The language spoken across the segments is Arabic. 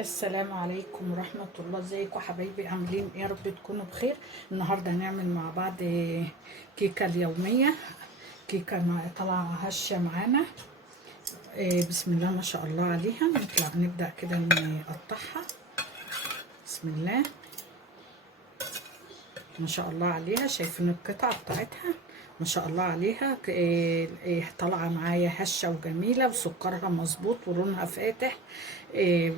السلام عليكم ورحمة الله. ازيكم حبايبي؟ عاملين ايه؟ يا رب تكونوا بخير. النهاردة هنعمل مع بعض كيكة اليومية. كيكة طالعة هشة معانا. بسم الله ما شاء الله عليها. نبدأ كده نقطعها. بسم الله ما شاء الله عليها. شايفين القطعة بتاعتها؟ ما شاء الله عليها. طالعة معايا هشة وجميلة وسكرها مظبوط ولونها فاتح. إيه،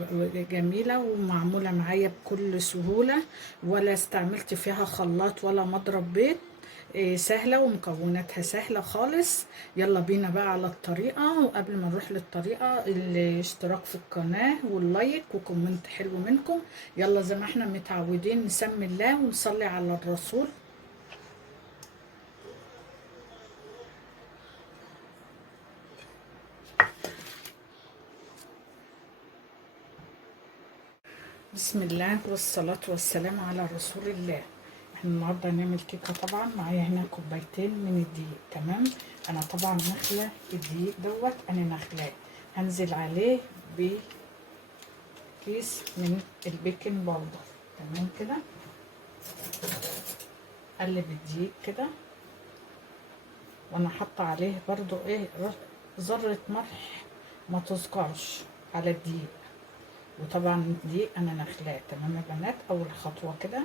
جميلة ومعمولة معايا بكل سهولة، ولا استعملت فيها خلاط ولا مضرب بيض. سهلة ومكوناتها سهلة خالص. يلا بينا بقى على الطريقة. وقبل ما نروح للطريقة، الاشتراك في القناة واللايك وكومنت حلو منكم. يلا زي ما احنا متعودين نسمي الله ونصلي على الرسول. بسم الله والصلاة والسلام على رسول الله. احنا النهارده هنعمل كيكة. طبعا معايا هنا كوبايتين من الدقيق. تمام. انا طبعا نخلة الدقيق دوت، انا نخلاه. هنزل عليه بكيس من البيكنج باودر. تمام كده. قلب الدقيق كده، وانا حاطه عليه برضو ذرة ملح ما تذكرش على الدقيق. وطبعا الدقيق انا نخلاه. تمام يا بنات. اول خطوه كده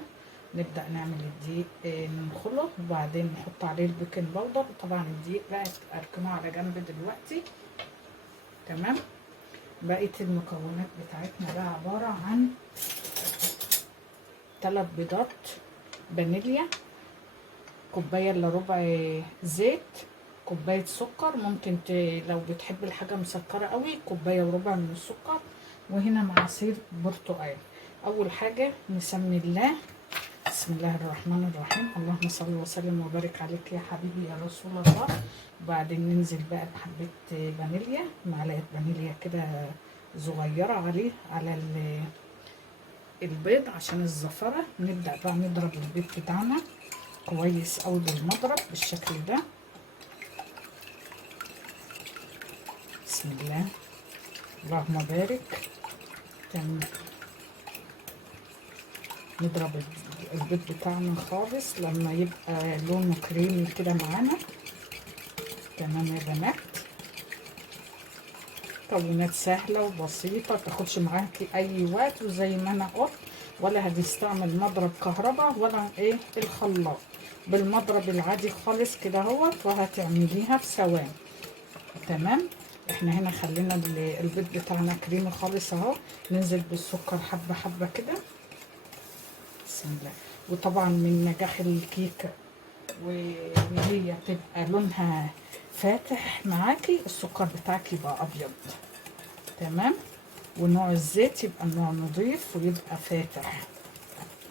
نبدا نعمل الدقيق، ننخله وبعدين نحط عليه البيكنج باودر. طبعا الدقيق بقى اركنه على جنب دلوقتي. تمام. بقيه المكونات بتاعتنا بقى عباره عن 3 بيضات فانيليا، كوبايه الا ربع زيت، كوبايه سكر. ممكن لو بتحب الحاجه مسكره قوي كوبايه وربع من السكر. وهنا معصير برتقال. اول حاجه نسمي الله. بسم الله الرحمن الرحيم. اللهم صل وسلم وبارك عليك يا حبيبي يا رسول الله. وبعدين ننزل بقى بحبه فانيليا، معلقه فانيليا كده صغيره على البيض عشان الزفره. نبدا بقى نضرب البيض بتاعنا كويس قوي بالمضرب بالشكل ده. بسم الله اللهم بارك. تمام. نضرب البيض بتاعنا خالص لما يبقى لونه كريمي كده معانا. تمام يا بنات. مكونات سهله وبسيطه، تاخدش معاكي اي وقت. وزي ما انا قلت، ولا هتستعمل مضرب كهرباء ولا الخلاط. بالمضرب العادي خالص كده اهوت وهتعمليها في ثواني. تمام. احنا هنا خلينا البيض بتاعنا كريمي خالص اهو. ننزل بالسكر حبه حبه كده. بسم الله. وطبعا من نجاح الكيكه وهي تبقى لونها فاتح معاكي، السكر بتاعك يبقى ابيض. تمام. ونوع الزيت يبقى نوع نظيف ويبقى فاتح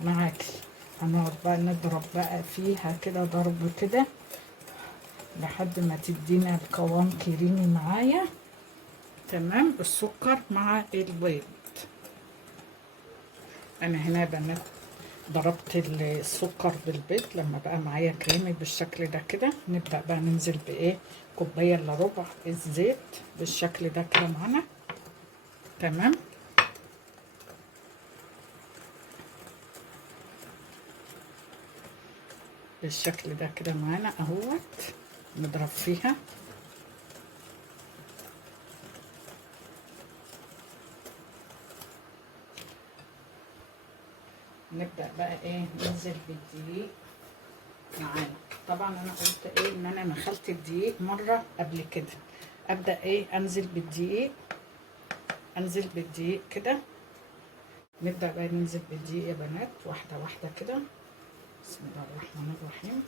معاكي. هنقعد بقى نضرب بقى فيها كده ضرب كده لحد ما تدينا القوام كريمي معايا. تمام. السكر مع البيض. انا هنا يا بنات ضربت السكر بالبيض لما بقى معايا كريمي بالشكل ده كده. نبدأ بقى ننزل كوباية الا ربع الزيت بالشكل ده كده معانا. تمام. بالشكل ده كده معانا اهوت. نضرب فيها. نبدأ بقى ننزل بالدقيق معانا. طبعا انا قلت ان انا نخلت الدقيق مره قبل كده. ابدا انزل بالدقيق كده. نبدا بقى ننزل بالدقيق يا بنات واحده واحده كده. بسم الله الرحمن الرحيم.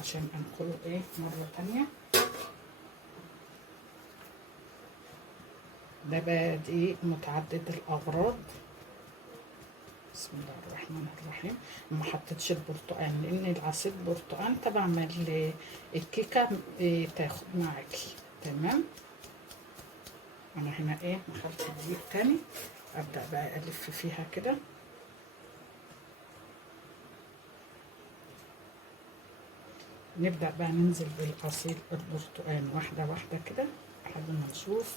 عشان انقله مره تانية. ده بقى دقيق متعدد الاغراض. بسم الله الرحمن الرحيم. ما حطيتش البرتقال لان العصير برتقال طبعا ما الكيكه تاخد معاكي. تمام. انا هنا نخلط الدقيق تاني. ابدا بقى الف فيها كده. نبدا بقى ننزل بالعصير البرتقال واحده واحده كده لحد ما نشوف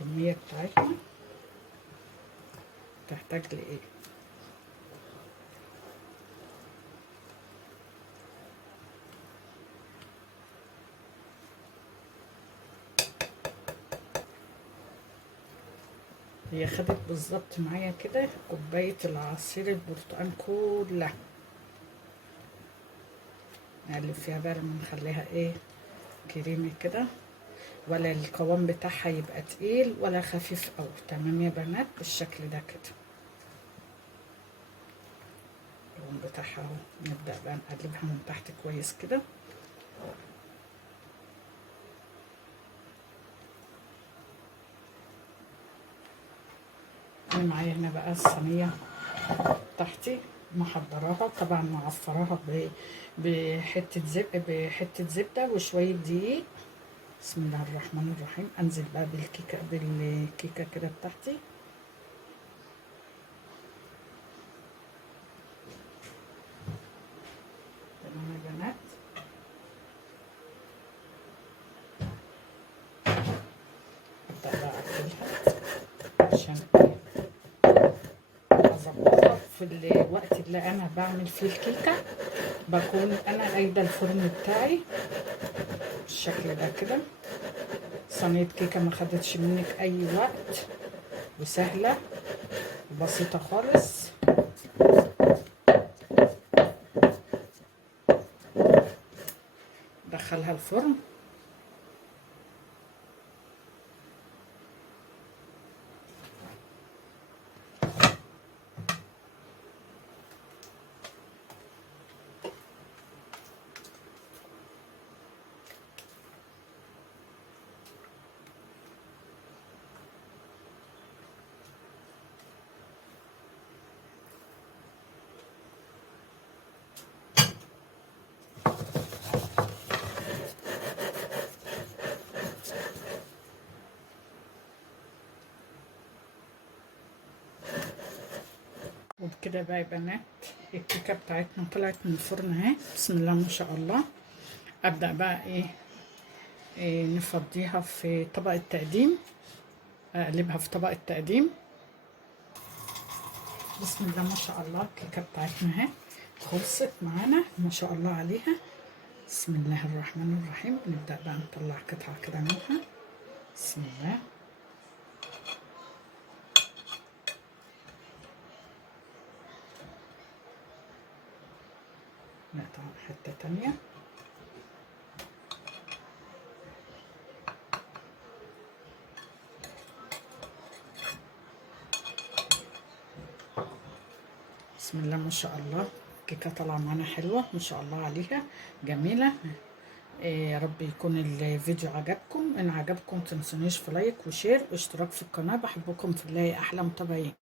الكمية بتاعتنا تحتاج لإيه. هي خدت بالظبط معايا كده كوباية العصير البرتقال كلها. نقلب فيها بقى لما نخليها ايه كريمي كده، ولا القوام بتاعها يبقى تقيل ولا خفيف قوي. تمام يا بنات بالشكل ده كده القوام بتاعها اهو. نبدأ بقى نقلبها من تحت كويس كده. انا معايا هنا بقى الصينية تحتي محضراها، طبعا معفراها بحتة زبدة وشوية دقيق. بسم الله الرحمن الرحيم. انزل بقى بالكيكة كده بتاعتي. تمام يا بنات. ابدأ بقى اقفلها عشان اظبطها في الوقت اللي انا بعمل فيه الكيكة. بكون انا قايده الفرن بتاعي بالشكل ده كده. صينية كيكة ما خدتش منك اي وقت، وسهلة وبسيطة خالص. دخلها الفرن. وبكده بقى يا بنات الكيكة بتاعتنا طلعت من الفرن اهي. بسم الله ما شاء الله. ابدأ بقى إيه نفضيها في طبق التقديم. اقلبها في طبق التقديم. بسم الله ما شاء الله. الكيكة بتاعتنا اهي خلصت معانا ما شاء الله عليها. بسم الله الرحمن الرحيم. نبدأ بقى نطلع قطعة كده منها. بسم الله. نقطع حتة تانية. بسم الله ما شاء الله. الكيكة طالعة معانا حلوة ما شاء الله عليها، جميلة. يا رب يكون الفيديو عجبكم. ان عجبكم متنسونيش في لايك وشير واشتراك في القناة. بحبكم في الله يا احلى متابعين.